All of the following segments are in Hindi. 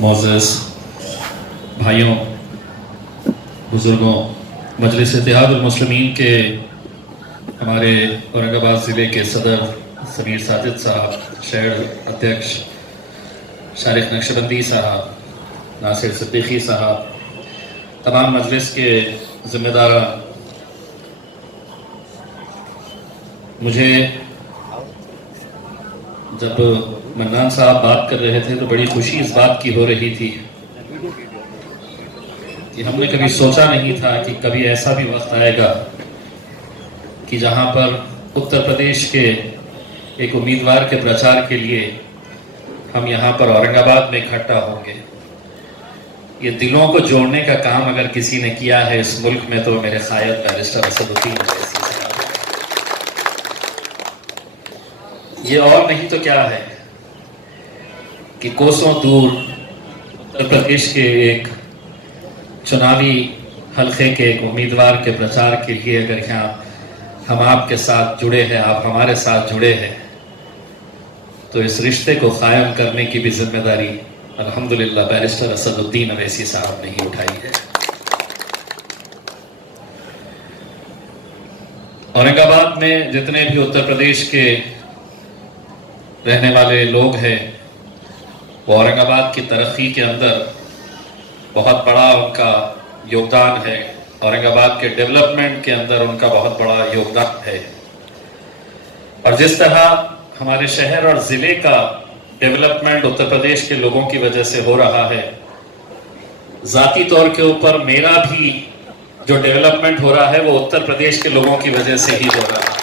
मोअज़्ज़ज़ भाइयों, बुज़ुर्गों, मजलिस इत्तेहादुल मुस्लिमीन के हमारे औरंगाबाद ज़िले के सदर समीर साजिद साहब, शहर अध्यक्ष शारिक नक्शबंदी साहब, नासिर सिद्दीकी साहब, तमाम मजलिस के ज़िम्मेदार, मुझे जब मन्नान साहब बात कर रहे थे तो बड़ी खुशी इस बात की हो रही थी कि हमने कभी सोचा नहीं था कि कभी ऐसा भी वक्त आएगा कि जहां पर उत्तर प्रदेश के एक उम्मीदवार के प्रचार के लिए हम यहां पर औरंगाबाद में इकट्ठा होंगे। ये दिलों को जोड़ने का काम अगर किसी ने किया है इस मुल्क में तो मेरे क़ायद बैरिस्टर असदुद्दीन ओवैसी साहब। ये और नहीं तो क्या है कि कोसों दूर उत्तर प्रदेश के एक चुनावी हल्के के एक उम्मीदवार के प्रचार के लिए अगर यहाँ हम आपके साथ जुड़े हैं, आप हमारे साथ जुड़े हैं, तो इस रिश्ते को कायम करने की भी जिम्मेदारी अल्हम्दुलिल्लाह बैरिस्टर असदुद्दीन ओवैसी साहब ने ही उठाई है। औरंगाबाद में जितने भी उत्तर प्रदेश के रहने वाले लोग हैं, वो औरंगाबाद की तरक्की के अंदर बहुत बड़ा उनका योगदान है, औरंगाबाद के डेवलपमेंट के अंदर उनका बहुत बड़ा योगदान है। और जिस तरह हमारे शहर और ज़िले का डेवलपमेंट उत्तर प्रदेश के लोगों की वजह से हो रहा है, ज़ाती तौर के ऊपर मेरा भी जो डेवलपमेंट हो रहा है वो उत्तर प्रदेश के लोगों की वजह से ही हो रहा है,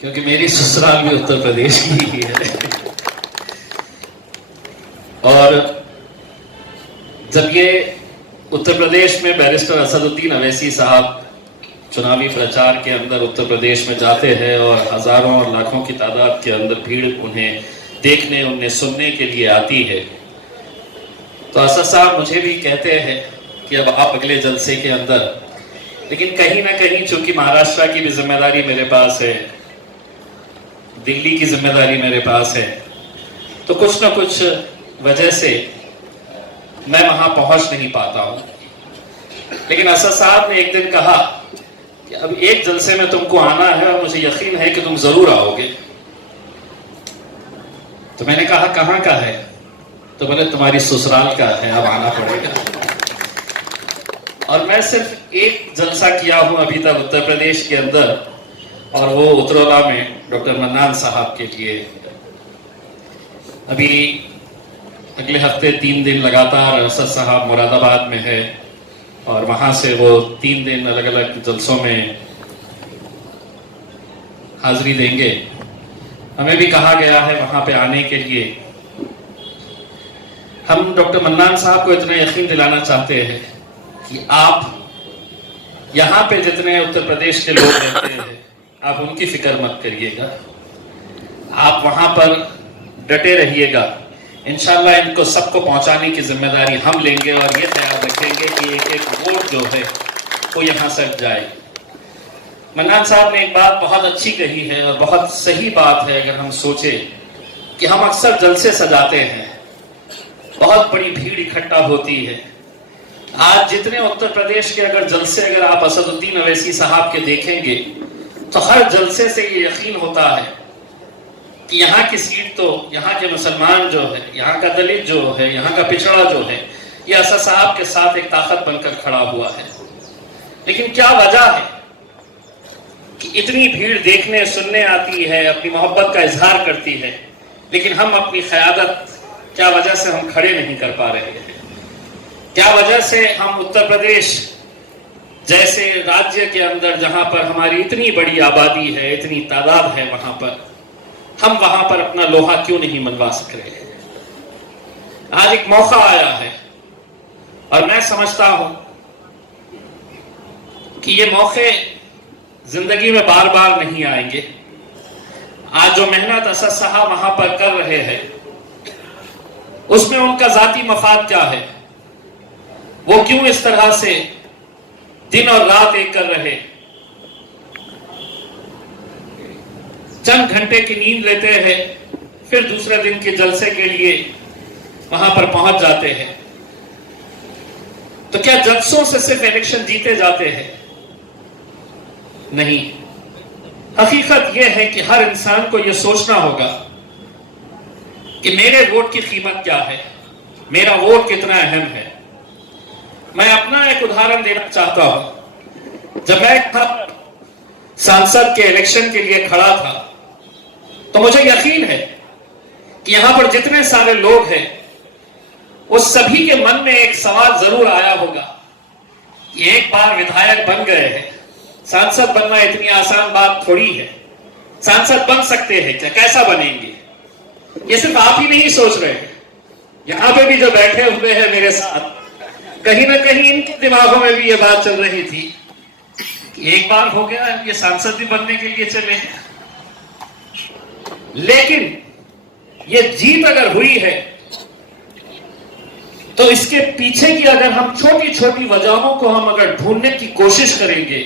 क्योंकि मेरी ससुराल भी उत्तर प्रदेश की ही है। और जब ये उत्तर प्रदेश में बैरिस्टर असदुद्दीन ओवैसी साहब चुनावी प्रचार के अंदर उत्तर प्रदेश में जाते हैं और हजारों और लाखों की तादाद के अंदर भीड़ उन्हें देखने, उन्हें सुनने के लिए आती है, तो असद साहब मुझे भी कहते हैं कि अब आप अगले जलसे के अंदर, लेकिन कहीं ना कहीं चूंकि महाराष्ट्र की भी जिम्मेदारी मेरे पास है, दिल्ली की जिम्मेदारी मेरे पास है, तो कुछ ना कुछ वजह से मैं वहां पहुंच नहीं पाता हूं। लेकिन असद साहब ने एक दिन कहा कि अब एक जलसे में तुमको आना है और मुझे यकीन है कि तुम जरूर आओगे। तो मैंने कहा कहां का है? तो बोले तुम्हारी ससुराल का है, अब आना पड़ेगा। और मैं सिर्फ एक जलसा किया हूं अभी तक उत्तर प्रदेश के अंदर, और वो उतरौला में डॉक्टर मन्नान साहब के लिए। अभी अगले हफ्ते 3 दिन लगातार असद साहब मुरादाबाद में है और वहां से वो 3 दिन अलग अलग जलसों में हाजिरी देंगे। हमें भी कहा गया है वहां पे आने के लिए। हम डॉक्टर मन्नान साहब को इतना यकीन दिलाना चाहते हैं कि आप यहाँ पे जितने उत्तर प्रदेश के लोग रहते हैं, आप उनकी फिक्र मत करिएगा, आप वहां पर डटे रहिएगा। इंशाल्लाह इनको सबको पहुंचाने की जिम्मेदारी हम लेंगे और ये ख्याल रखेंगे कि एक एक वोट जो है वो यहाँ से जाए। मन्नान साहब ने एक बात बहुत अच्छी कही है और बहुत सही बात है। अगर हम सोचे कि हम अक्सर जलसे सजाते हैं, बहुत बड़ी भीड़ इकट्ठा होती है। आज जितने उत्तर प्रदेश के अगर जलसे अगर आप असदुद्दीन ओवैसी साहब के देखेंगे तो हर जलसे से ये यकीन होता है कि यहाँ की सीट तो यहाँ के मुसलमान जो है, यहाँ का दलित जो है, यहाँ का पिछड़ा जो है, ये असद साहब के साथ एक ताकत बनकर खड़ा हुआ है। लेकिन क्या वजह है कि इतनी भीड़ देखने सुनने आती है, अपनी मोहब्बत का इजहार करती है, लेकिन हम अपनी क़यादत क्या वजह से हम खड़े नहीं कर पा रहे हैं? क्या वजह से हम उत्तर प्रदेश जैसे राज्य के अंदर जहां पर हमारी इतनी बड़ी आबादी है, इतनी तादाद है, हम वहां पर अपना लोहा क्यों नहीं मनवा सक रहे हैं? आज एक मौका आया है और मैं समझता हूं कि ये मौके जिंदगी में बार बार नहीं आएंगे। आज जो मेहनत असद साहब वहां पर कर रहे हैं, उसमें उनका जाती मफाद क्या है? वो क्यों इस तरह से दिन और रात एक कर रहे? चंद घंटे की नींद लेते हैं, फिर दूसरे दिन के जलसे के लिए वहां पर पहुंच जाते हैं। तो क्या जलसों से सिर्फ इलेक्शन जीते जाते हैं? नहीं। हकीकत यह है कि हर इंसान को यह सोचना होगा कि मेरे वोट की कीमत क्या है, मेरा वोट कितना अहम है। मैं अपना एक उदाहरण देना चाहता हूं। जब मैं सांसद के इलेक्शन के लिए खड़ा था तो मुझे यकीन है कि यहां पर जितने सारे लोग हैं उस सभी के मन में एक सवाल जरूर आया होगा कि एक बार विधायक बन गए हैं, सांसद बनना इतनी आसान बात थोड़ी है। सांसद बन सकते हैं क्या? कैसा बनेंगे? ये सिर्फ आप ही नहीं सोच रहे हैं, यहां पे भी जो बैठे हुए हैं मेरे साथ, कहीं ना कहीं इनके दिमागों में भी ये बात चल रही थी कि एक बार हो गया ये सांसद भी बनने के लिए चले हैं। लेकिन ये जीत अगर हुई है तो इसके पीछे की अगर हम छोटी छोटी वजहों को हम अगर ढूंढने की कोशिश करेंगे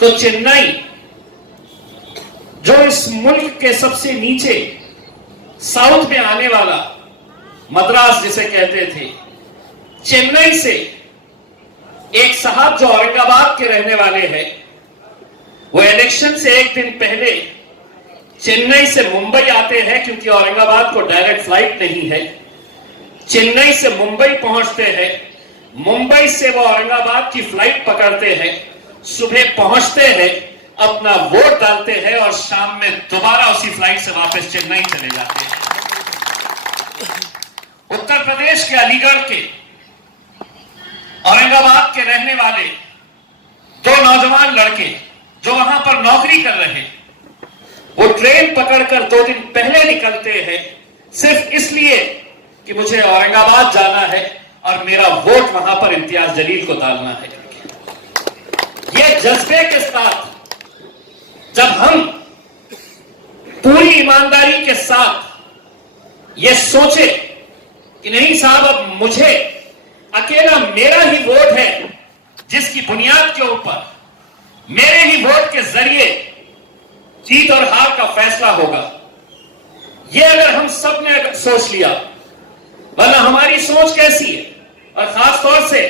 तो चेन्नई, जो इस मुल्क के सबसे नीचे साउथ में आने वाला मद्रास जिसे कहते थे, चेन्नई से एक साहब जो औरंगाबाद के रहने वाले हैं, वो इलेक्शन से एक दिन पहले चेन्नई से मुंबई आते हैं, क्योंकि औरंगाबाद को डायरेक्ट फ्लाइट नहीं है। चेन्नई से मुंबई पहुंचते हैं, मुंबई से वो औरंगाबाद की फ्लाइट पकड़ते हैं, सुबह पहुंचते हैं, अपना वोट डालते हैं और शाम में दोबारा उसी फ्लाइट से वापस चेन्नई चले जाते हैं। उत्तर प्रदेश के अलीगढ़ के औरंगाबाद के रहने वाले दो नौजवान लड़के जो वहां पर नौकरी कर रहे हैं, वो ट्रेन पकड़कर 2 दिन पहले निकलते हैं सिर्फ इसलिए कि मुझे औरंगाबाद जाना है और मेरा वोट वहां पर इम्तियाज जलील को डालना है। ये जज्बे के साथ जब हम पूरी ईमानदारी के साथ ये सोचे कि नहीं साहब, अब मुझे अकेला मेरा ही वोट है जिसकी बुनियाद के ऊपर मेरे ही वोट के जरिए जीत और हार का फैसला होगा, ये अगर हम सब ने अगर सोच लिया, वरना हमारी सोच कैसी है। और खास तौर से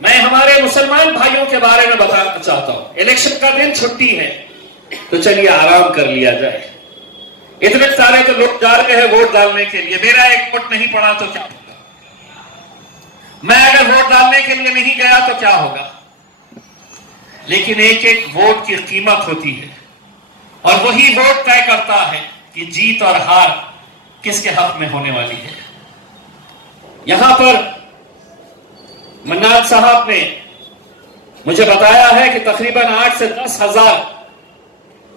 मैं हमारे मुसलमान भाइयों के बारे में बताना चाहता हूं। इलेक्शन का दिन, छुट्टी है, तो चलिए आराम कर लिया जाए। इतने सारे तो लोग जा रहे हैं वोट डालने के लिए, मेरा एक वोट नहीं पड़ा तो क्या होगा? मैं अगर वोट डालने के लिए नहीं गया तो क्या होगा? लेकिन एक एक वोट की कीमत होती है और वही वोट तय करता है कि जीत और हार किसके हक में होने वाली है। यहां पर मन्नान साहब ने मुझे बताया है कि तकरीबन 8 से 10 हजार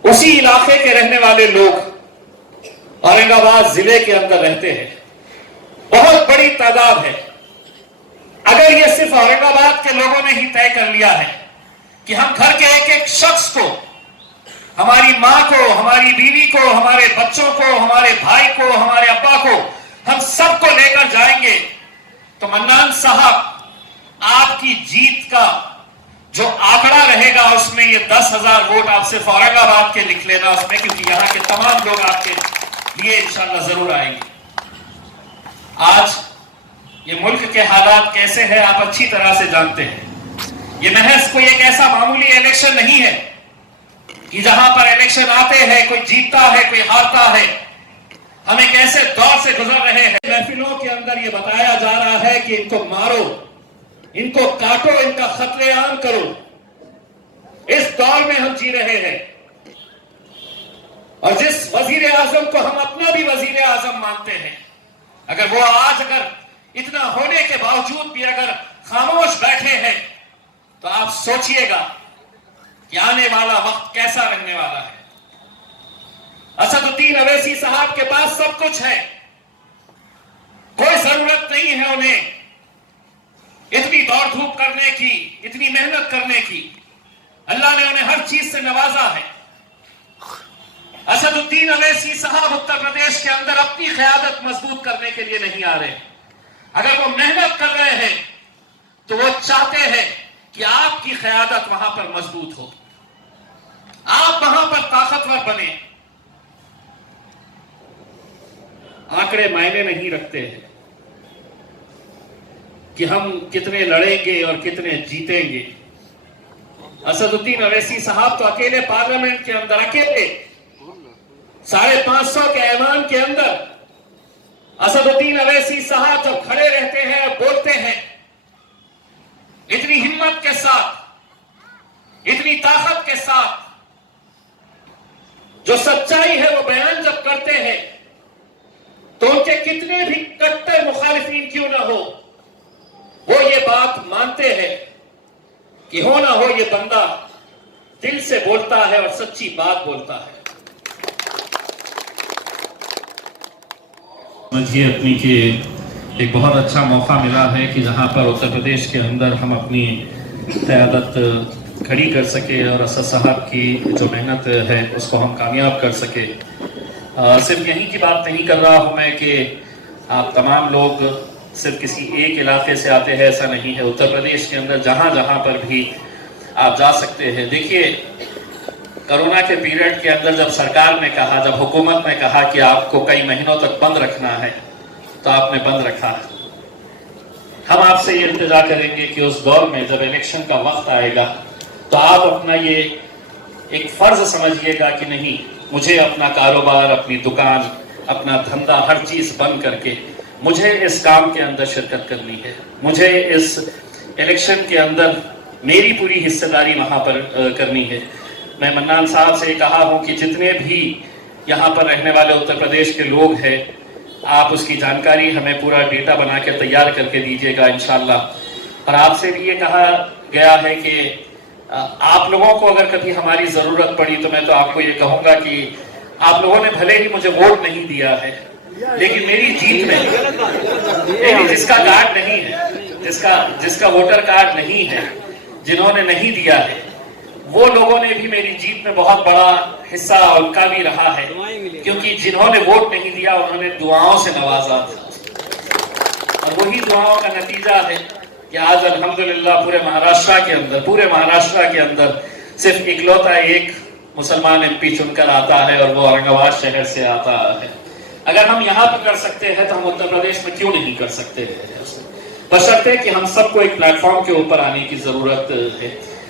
उसी इलाके के रहने वाले लोग औरंगाबाद जिले के अंदर रहते हैं। बहुत बड़ी तादाद है। अगर यह सिर्फ औरंगाबाद के लोगों ने ही तय कर लिया है कि हम घर के एक एक शख्स को, हमारी मां को, हमारी बीवी को, हमारे बच्चों को, हमारे भाई को, हमारे अब्बा को, हम सबको लेकर जाएंगे, तो मन्नान साहब आपकी जीत का जो आंकड़ा रहेगा उसमें ये 10,000 वोट आप सिर्फ औरंगाबाद के लिख लेना उसमें, क्योंकि यहां के तमाम लोग आपके लिए इंशाअल्लाह जरूर आएंगे। आज ये मुल्क के हालात कैसे हैं आप अच्छी तरह से जानते हैं। ये महज कोई एक ऐसा मामूली इलेक्शन नहीं है कि जहां पर इलेक्शन आते हैं, कोई जीतता है, कोई हारता है। हम एक ऐसे दौर से गुजर रहे हैं, महफिलों के अंदर ये बताया जा रहा है कि इनको मारो, इनको काटो, इनका कत्लेआम करो। इस दौर में हम जी रहे हैं और जिस वजीर आजम को हम अपना भी वजीर आजम मानते हैं, अगर वो आज अगर इतना होने के बावजूद भी अगर खामोश बैठे हैं तो आप सोचिएगा कि आने वाला वक्त कैसा रहने वाला है। असदुद्दीन अवैसी साहब के पास सब कुछ है, कोई जरूरत नहीं है उन्हें इतनी दौड़ धूप करने की, इतनी मेहनत करने की। अल्लाह ने उन्हें हर चीज से नवाजा है। असदुद्दीन अवैसी साहब उत्तर प्रदेश के अंदर अपनी क़यादत मजबूत करने के लिए नहीं आ रहे। अगर वो मेहनत कर रहे हैं तो वो चाहते हैं कि आपकी क़यादत वहां पर मजबूत हो, आप वहां पर ताकतवर बने। आंकड़े मायने नहीं रखते हैं कि हम कितने लड़ेंगे और कितने जीतेंगे। असदुद्दीन अवैसी साहब तो अकेले पार्लियामेंट के अंदर, अकेले 550 के ऐवान के अंदर असदुद्दीन अवैसी साहब जब खड़े रहते हैं, बोलते हैं, इतनी हिम्मत के साथ, इतनी ताकत के साथ, जो सच्चाई है वो बयान जब करते हैं, तो उनके कितने भी कट्टर मुखालिफिन क्यों ना हो, वो ये बात मानते हैं कि हो ना हो ये बंदा दिल से बोलता है और सच्ची बात बोलता है। समझिए अपनी कि एक बहुत अच्छा मौका मिला है कि जहां पर उत्तर प्रदेश के अंदर हम अपनी क़यादत खड़ी कर सके और असद साहब की जो मेहनत है उसको हम कामयाब कर सके। सिर्फ यहीं की बात नहीं कर रहा हूं मैं कि आप तमाम लोग सिर्फ किसी एक इलाके से आते हैं, ऐसा नहीं है। उत्तर प्रदेश के अंदर जहां जहां पर भी आप जा सकते हैं। देखिए, कोरोना के पीरियड के अंदर जब सरकार ने कहा, जब हुकूमत ने कहा कि आपको कई महीनों तक बंद रखना है, तो आपने बंद रखा। हम आपसे ये इल्तिजा करेंगे कि उस दौर में जब इलेक्शन का वक्त आएगा तो आप अपना ये एक फर्ज समझिएगा कि नहीं, मुझे अपना कारोबार, अपनी दुकान, अपना धंधा, हर चीज बंद करके मुझे इस काम के अंदर शिरकत करनी है। मुझे इस इलेक्शन के अंदर मेरी पूरी हिस्सेदारी वहां पर करनी है। मैं मन्नान साहब से कहा हूं कि जितने भी यहाँ पर रहने वाले उत्तर प्रदेश के लोग हैं, आप उसकी जानकारी हमें पूरा डेटा बना के तैयार करके दीजिएगा इंशाल्लाह। और आपसे भी ये कहा गया है कि आप लोगों को अगर कभी हमारी जरूरत पड़ी तो मैं तो आपको ये कहूंगा कि आप लोगों ने भले ही मुझे वोट नहीं दिया है, लेकिन मेरी जीत में जिसका कार्ड नहीं है, जिसका वोटर कार्ड नहीं है, जिन्होंने नहीं दिया है, वो लोगों ने भी मेरी जीत में बहुत बड़ा हिस्सा उनका भी रहा है, क्योंकि जिन्होंने वोट नहीं दिया उन्होंने दुआओं से नवाजा था। और वही दुआओं का नतीजा है कि आज अल्हम्दुलिल्लाह पूरे महाराष्ट्र के अंदर सिर्फ इकलौता एक मुसलमान एमपी चुनकर आता है और वो औरंगाबाद शहर से आता है। अगर हम यहाँ पर कर सकते हैं तो हम उत्तर प्रदेश में क्यों नहीं कर सकते? बशर्ते कि हम सबको एक प्लेटफॉर्म के ऊपर आने की जरूरत है।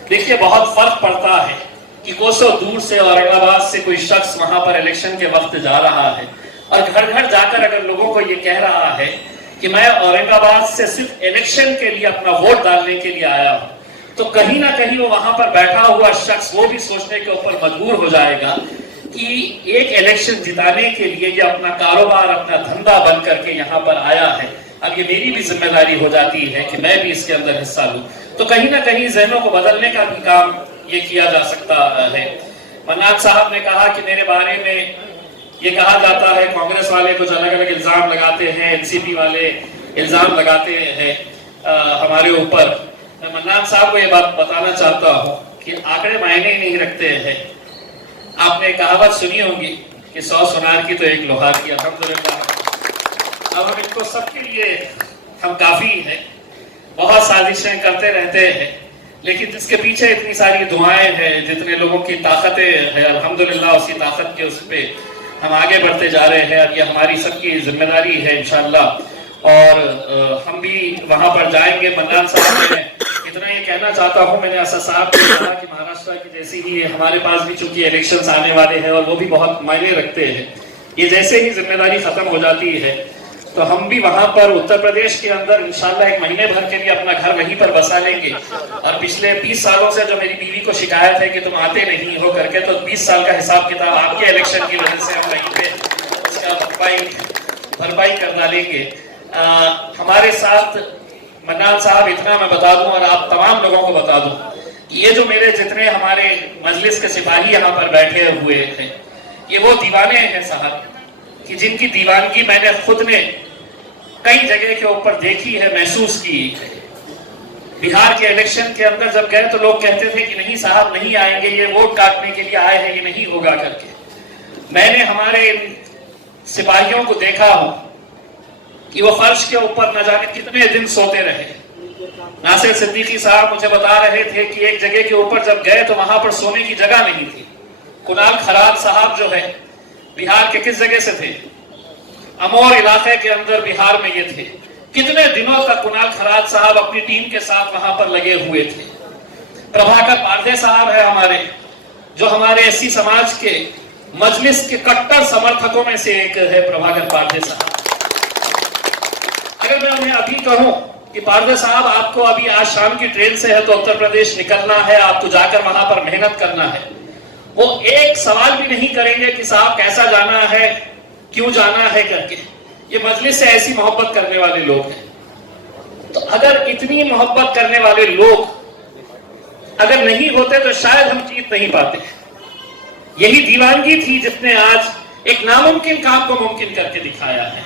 देखिए, बहुत फर्क पड़ता है कि कोसों दूर से औरंगाबाद से कोई शख्स वहां पर इलेक्शन के वक्त जा रहा है और घर घर जाकर अगर लोगों को ये कह रहा है कि मैं औरंगाबाद से सिर्फ इलेक्शन के लिए अपना वोट डालने के लिए आया हूं, तो कहीं ना कहीं वो वहां पर बैठा हुआ शख्स वो भी सोचने के ऊपर मजबूर हो जाएगा कि एक इलेक्शन जिताने के लिए ये अपना कारोबार, अपना धंधा बंद करके यहाँ पर आया है, अब ये मेरी भी जिम्मेदारी हो जाती है कि मैं भी इसके अंदर हिस्सा लूं। तो कहीं ना कहीं ज़हनों को बदलने का भी काम ये किया जा सकता है। मन्नान साहब ने कहा कि मेरे बारे में ये कहा जाता है, कांग्रेस वाले कुछ अलग अलग इल्जाम लगाते हैं, एनसीपी वाले इल्जाम लगाते हैं हमारे ऊपर। मैं मन्नान साहब को ये बात बताना चाहता हूँ कि आंकड़े मायने ही नहीं रखते हैं। आपने कहावत सुनी होगी कि 100 सुनार की तो एक लोहार की। अल्हम्दुलिल्लाह अब हम इनको सबके लिए हम काफी हैं। बहुत साजिशें करते रहते हैं, लेकिन जिसके पीछे इतनी सारी दुआएं हैं, जितने लोगों की ताकतें हैं, अल्हम्दुलिल्लाह उसी ताकत के उस पे हम आगे बढ़ते जा रहे हैं। अब ये हमारी सबकी जिम्मेदारी है इंशाअल्लाह, और हम भी वहां पर जाएंगे। मन्नान साहब ने इतना ये कहना चाहता हूं, मैंने असद साहब ने कहा कि महाराष्ट्र की जैसी ही हमारे पास भी चूंकि इलेक्शंस आने वाले हैं और वो भी बहुत मायने रखते हैं, ये जैसे ही जिम्मेदारी खत्म हो जाती है तो हम भी वहां पर उत्तर प्रदेश के अंदर इंशाल्लाह एक महीने भर के लिए अपना घर वहीं पर बसा लेंगे। और पिछले 20 सालों से जो मेरी बीवी को शिकायत है कि तुम आते नहीं हो करके, तो 20 साल का हिसाब किताब आपके इलेक्शन की वजह से हम वहीं पे उसका भरपाई कर डालेंगे। हमारे साथ मन्नान साहब, इतना मैं बता दूं और आप तमाम लोगों को बता दूं कि ये जो मेरे जितने हमारे मजलिस के सिपाही यहाँ पर बैठे हुए हैं, ये वो दीवाने हैं साहब कि जिनकी दीवानगी मैंने खुद ने कई जगह के ऊपर देखी है, महसूस की है। बिहार के इलेक्शन के अंदर जब गए तो लोग कहते थे कि नहीं साहब नहीं आएंगे, ये वोट काटने के लिए आए हैं, ये नहीं होगा करके। मैंने हमारे सिपाहियों को देखा हो कि वो फर्श के ऊपर न जाने कितने दिन सोते रहे। नासिर सिद्दीकी साहब मुझे बता रहे थे कि एक जगह के ऊपर जब गए तो वहां पर सोने की जगह नहीं थी। कुणाल खरात साहब जो है बिहार के किस जगह से थे, अमोर इलाके के अंदर बिहार में ये थे। कितने दिनों तक कुणाल खरात साहब अपनी टीम के साथ वहां पर लगे हुए थे। प्रभाकर पारदे साहब है हमारे, जो हमारे एससी समाज के मजलिस के कट्टर समर्थकों में से एक है प्रभाकर पारदे साहब। अगर मैं उन्हें अभी कहूं कि पारदे साहब आपको अभी आज शाम की ट्रेन से है तो उत्तर प्रदेश निकलना है, आपको जाकर वहां पर मेहनत करना है, वो एक सवाल भी नहीं करेंगे कि साहब कैसा जाना है, क्यों जाना है करके। ये मजलिस से ऐसी मोहब्बत करने वाले लोग हैं। तो अगर इतनी मोहब्बत करने वाले लोग अगर नहीं होते तो शायद हम जीत नहीं पाते। यही दीवानगी थी जिसने आज एक नामुमकिन काम को मुमकिन करके दिखाया है।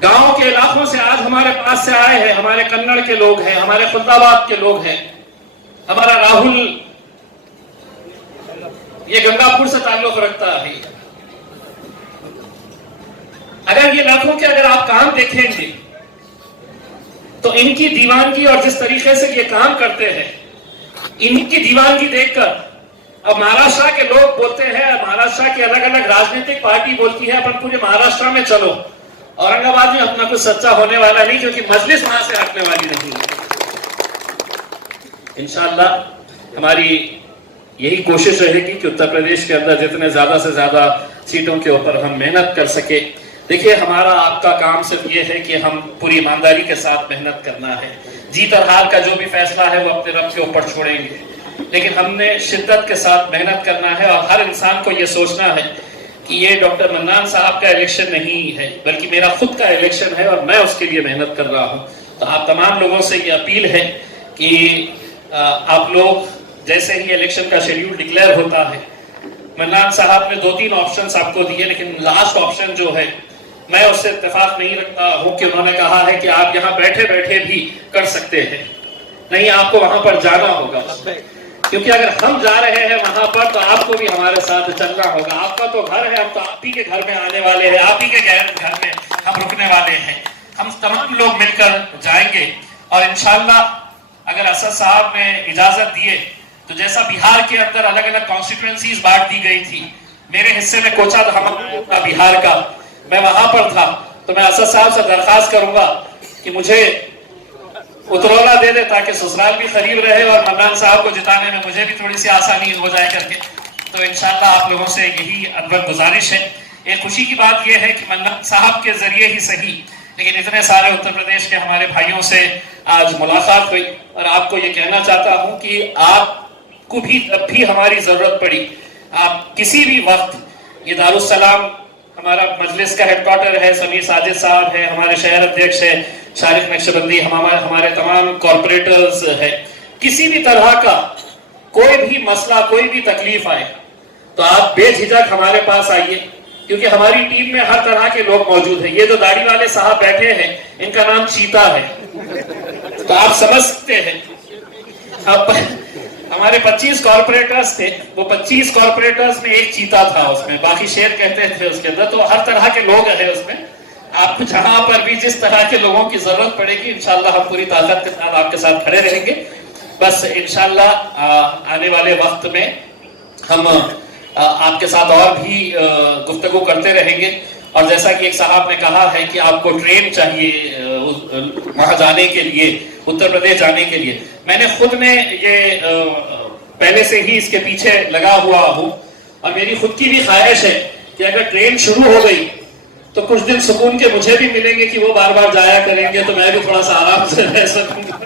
गांव के इलाकों से आज हमारे पास से आए हैं, हमारे कन्नड़ के लोग हैं, हमारे खुलदाबाद के लोग हैं, हमारा राहुल ये गंगापुर से ताल्लुक रखता है। अगर ये लाखों के अगर आप काम देखेंगे तो इनकी दीवानगी और जिस तरीके से ये काम करते हैं, इनकी दीवानगी देखकर अब महाराष्ट्र के लोग बोलते हैं, महाराष्ट्र की अलग अलग राजनीतिक पार्टी बोलती है अपन पूरे महाराष्ट्र में चलो, औरंगाबाद में अपना कुछ सच्चा होने वाला नहीं, क्योंकि मजलिस वहां से हटने वाली नहीं है। इंशाअल्लाह हमारी यही कोशिश रहेगी कि उत्तर प्रदेश के अंदर जितने ज्यादा से ज्यादा सीटों के ऊपर हम मेहनत कर सके। देखिए, हमारा आपका काम सिर्फ ये है कि हम पूरी ईमानदारी के साथ मेहनत करना है। जीत और हार का जो भी फैसला है वो अपने रब के ऊपर छोड़ेंगे, लेकिन हमने शिद्दत के साथ मेहनत करना है और हर इंसान को ये सोचना है कि ये डॉक्टर मन्नान साहब का इलेक्शन नहीं है, बल्कि मेरा खुद का इलेक्शन है और मैं उसके लिए मेहनत कर रहा हूं। तो आप तमाम लोगों से ये अपील है कि आप लोग जैसे ही इलेक्शन का शेड्यूल डिक्लेयर होता है, मन्नान साहब ने 2-3 ऑप्शंस आपको दिए, लेकिन लास्ट ऑप्शन जो है मैं उससे इत्तेफाक नहीं रखता हूं कि उन्होंने कहा है कि आप यहां बैठे बैठे भी कर सकते हैं। नहीं, आपको वहां पर जाना होगा, क्योंकि अगर हम जा रहे हैं वहां पर तो आपको भी हमारे साथ चलना होगा। आपका तो घर है, हम तो आप ही के घर में आने वाले हैं, आप ही के घर में हम रुकने वाले हैं। हम तमाम लोग मिलकर जाएंगे और इंशाअल्लाह अगर असद साहब ने इजाजत दिए तो जैसा बिहार के अंदर अलग अलग कॉन्स्टिट्यूएंसीज बांट दी गई थी, मेरे हिस्से में कोचा था बिहार का, मैं वहां पर था, तो मैं असद साहब से दरखास्त करूंगा कि मुझे उतरौला दे दे ताकि ससुराल भी करीब रहे और मन्नान साहब को जिताने में मुझे भी थोड़ी सी आसानी हो जाए करके। तो इंशाअल्लाह आप लोगों से यही अनवर गुजारिश है। एक खुशी की बात यह है कि मन्नान साहब के जरिए ही सही, लेकिन इतने सारे उत्तर प्रदेश के हमारे भाइयों से आज मुलाकात हुई और आपको ये कहना चाहता हूं कि आपको भी जब भी हमारी जरूरत पड़ी, आप किसी भी वक्त, ये दारुस्सलाम हमारा मजलिस का हेडक्वार्टर है, समीर साजिद साहब है, हमारे शहर अध्यक्ष है शारिक नक्शबंदी, हमारे तमाम कॉर्पोरेटर्स है, किसी भी तरह का कोई भी मसला, कोई भी तकलीफ आए तो आप बेझिझक हमारे पास आइए, क्योंकि हमारी टीम में हर तरह के लोग मौजूद हैं। ये जो दाढ़ी वाले साहब बैठे हैं, इनका नाम चीता है, तो आप समझ सकते हैं। अब हमारे 25 कॉर्पोरेटर्स थे, वो 25 कॉर्पोरेटर्स में एक चीता था, उसमें बाकी शेर कहते थे उसके अंदर। तो हर तरह के लोग हैं उसमें। आपको जहां पर भी जिस तरह के लोगों की जरूरत पड़ेगी, इंशाल्लाह हम पूरी ताकत के साथ आपके साथ खड़े रहेंगे। बस इंशाल्लाह आने वाले वक्त में हम आपके साथ और भी गुफ्तगू करते रहेंगे। और जैसा कि एक साहब ने कहा है कि आपको ट्रेन चाहिए वहां जाने के लिए, उत्तर प्रदेश जाने के लिए, मैंने खुद ने ये पहले से ही इसके पीछे लगा हुआ हूं और मेरी खुद की भी ख्वाहिश है कि अगर ट्रेन शुरू हो गई तो कुछ दिन सुकून के मुझे भी मिलेंगे कि वो बार बार जाया करेंगे, तो मैं भी थोड़ा सा आराम से रह सकूंगा।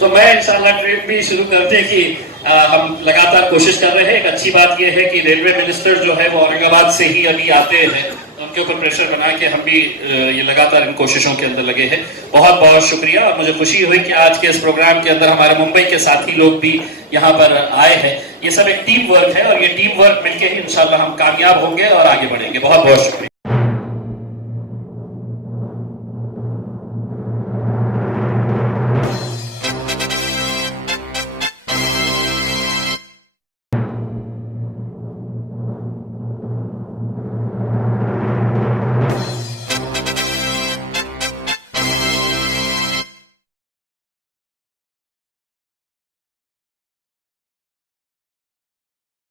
तो मैं इंशाल्लाह ट्रेन भी शुरू करने की हम लगातार कोशिश कर रहे हैं। एक अच्छी बात यह है कि रेलवे मिनिस्टर जो है वो औरंगाबाद से ही अभी आते हैं, उनके ऊपर प्रेशर बना के हम भी ये लगातार इन कोशिशों के अंदर लगे हैं। बहुत बहुत शुक्रिया और मुझे खुशी हुई कि आज के इस प्रोग्राम के अंदर हमारे मुंबई के साथी लोग भी यहाँ पर आए हैं। ये सब एक टीम वर्क है और ये टीम वर्क मिलकर ही इंशाल्लाह हम कामयाब होंगे और आगे बढ़ेंगे। बहुत बहुत शुक्रिया।